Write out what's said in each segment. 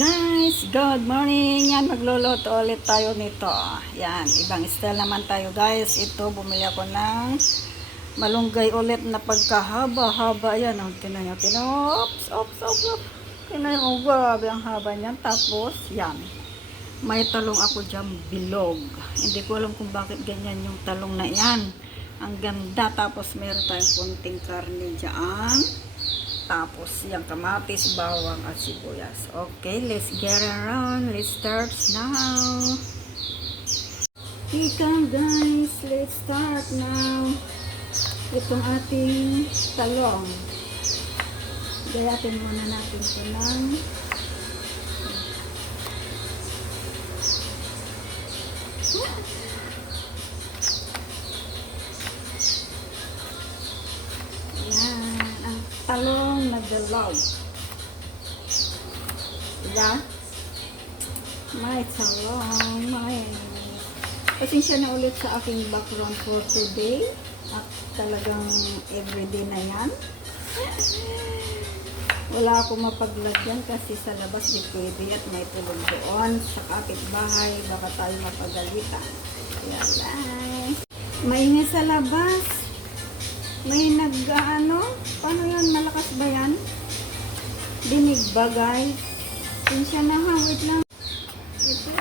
Guys, good morning. Yan, magluluto ulit tayo nito. Yan, ibang style naman tayo guys. Ito, bumili ako ng malunggay ulit na pagkahaba-haba. Yan, oh, tinan nyo. Ops. Tinan nyo, oh, grabe ang haba niyan. Tapos, yan. May talong ako dyan, bilog. Hindi ko alam kung bakit ganyan yung talong na yan. Ang ganda. Tapos, meron tayong kunting karne dyan. Tapos, yung kamatis, bawang, at sibuyas. Okay, let's get around. Let's start now. Ika guys, let's start now. Itong ating talong. Gayatin muna natin ito ng talong na dilaw. Diba? May talong. Pasensya na ulit sa aking background for today. At talagang everyday na yan. Wala akong mapaglagyan kasi sa labas di pwede at may tulog doon. Sa kapitbahay, baka tayo mapagalitan. Kaya guys. Maingay sa labas. May paano yun? Malakas ba yan? Dinig ba guys? Pinsya na ha, wait lang. Ito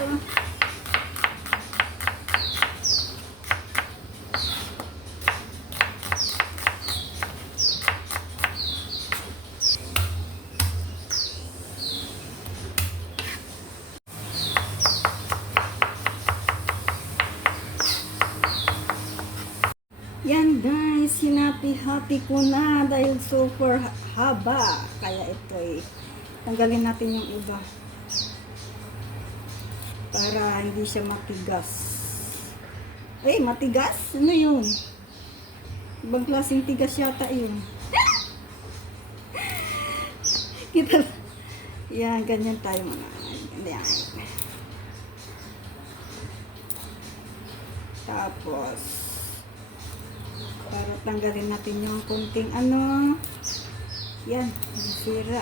Yan guys, hinapi-happy ko na dahil super haba. Kaya ito tanggalin natin yung iba. Para hindi siya matigas. Matigas? Ano yun? Ibang klaseng tigas yata yun. Kita. Yan, ganyan tayo muna. Yan. Tapos, para tanggalin natin yung kunting yan, sira.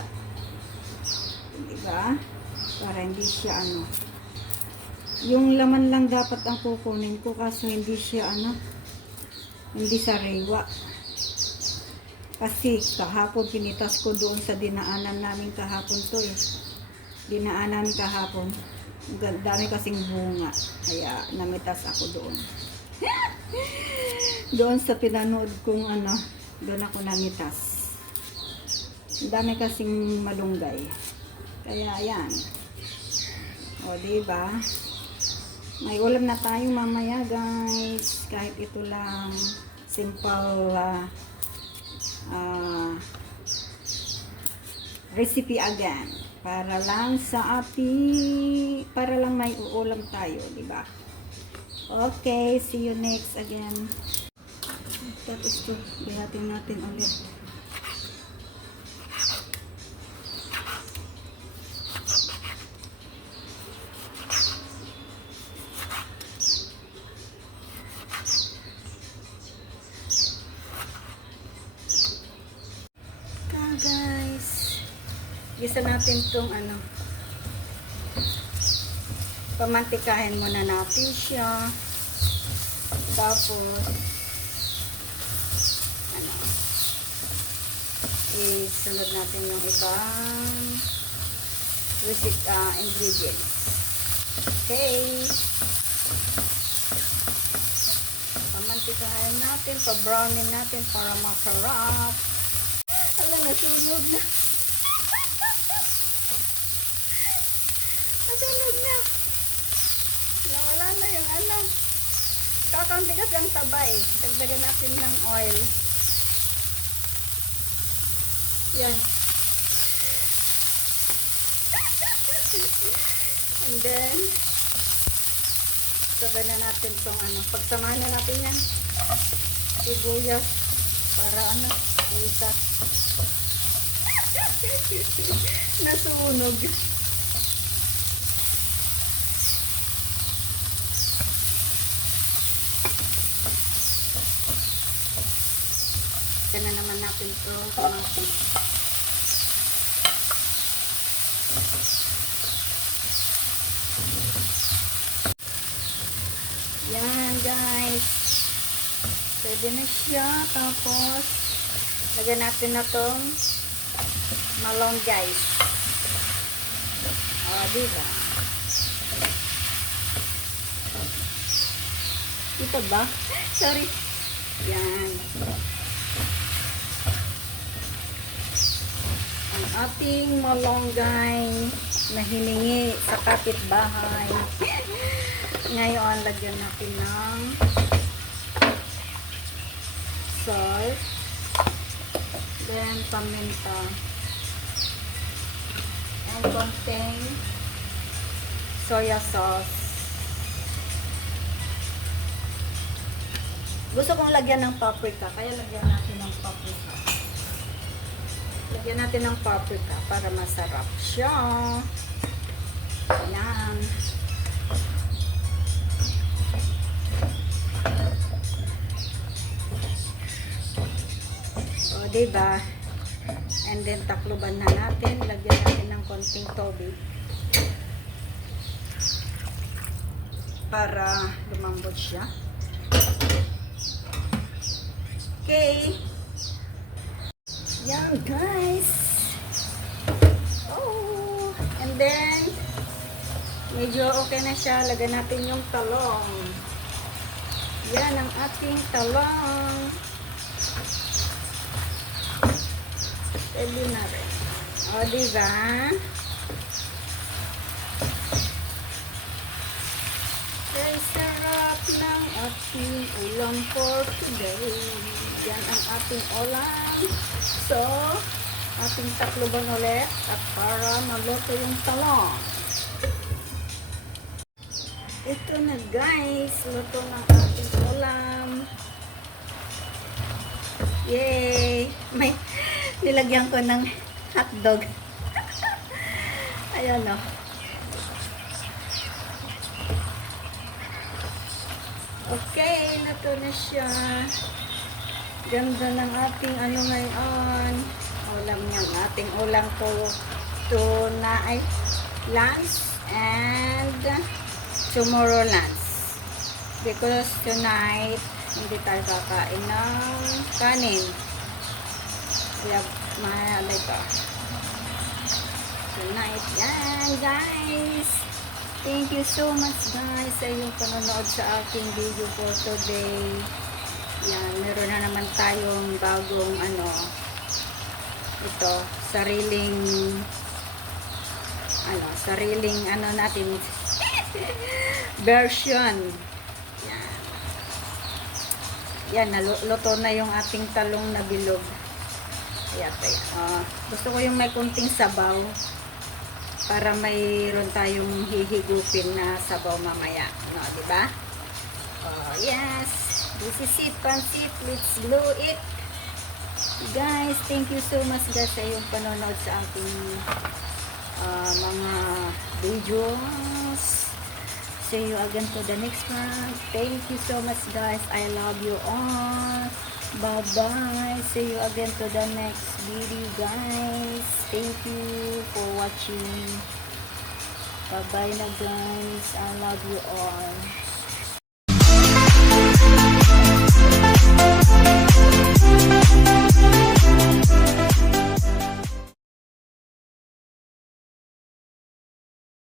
Diba? Para hindi siya yung laman lang dapat ang kukunin ko kaso hindi siya hindi sariwa. Kasi kahapon pinitas ko doon sa dinaanan namin kahapon to dinaanan kahapon. Dami kasing bunga. Kaya namitas ako doon. Doon sa pinanood kong doon ako namitas. Dami kasing malunggay. Kaya ayan. O diba? May ulam na tayo mamaya guys. Kahit ito lang simple recipe again. Para lang para lang may uulam tayo, diba? Okay, see you next again. Tapos ito, bihatin natin ulit. Guys, gisa natin itong pamantikahin muna natin siya. Tapos isunod natin yung ibang ingredients. Okay. Pamantikahin natin, pa-brownin natin para masarap. Nasunog na. Nasunog na. Nawala na yung kakaunti kasi ang sabay. Dagdagan natin ng oil. Yan. And then, sabay na natin itong pagsamahan na natin yan. Sibuyas. Para isa. Nasunog. Kaya na naman natin ito. Pwede na siya. Tapos, lagyan natin na tong malunggay. O, diba? Ito ba? Sorry. Yan. Ang ating malunggay na hiningi sa kapitbahay. Ngayon, lagyan natin ng salt, then paminta, and konting soya sauce. Gusto kong lagyan ng paprika, kaya lagyan natin ng paprika. Lagyan natin ng paprika para masarap siya. Ayan. O, diba? And then, takluban na natin. Lagyan natin ng konting tubig para lumambot siya. Okay. Yan, guys. Oh. And then, medyo okay na siya. Lagyan natin yung talong. Yan ang ating talong. Pwede na rin. O, diba? Ay, sarap ng ating ulam for today. Yan ang ating ulam. So, ating takluban ulit at para maluto yung talong. Ito na, guys. Luto ng ating ulam. Yay! May nilagyan ko ng hotdog. Ayan o. Okay, luto na siya. Ganda ng ating ano ngayon. Ulam niya. Ating ulam tonight lunch and tomorrow lunch. Because tonight, hindi tayo kakain ng kanin. Kaya, mahal ito. Tonight, yan, guys. Thank you so much, guys, sa inyong panonood sa aking video for today. Yan, meron na naman tayong bagong, ito, sariling natin, version. Yan, naluto na yung ating talong na bilog. Ayan, gusto ko yung may kunting sabaw para mayroon tayong hihigupin na sabaw mamaya. No, diba? Oh, yes. This is it, pancit. Let's blow it. Guys, thank you so much, guys, sa iyong panonood sa aking mga videos. See you again to the next one. Thank you so much, guys. I love you all. Bye-bye. See you again to the next video, guys. Thank you for watching. Bye-bye na, guys. I love you all.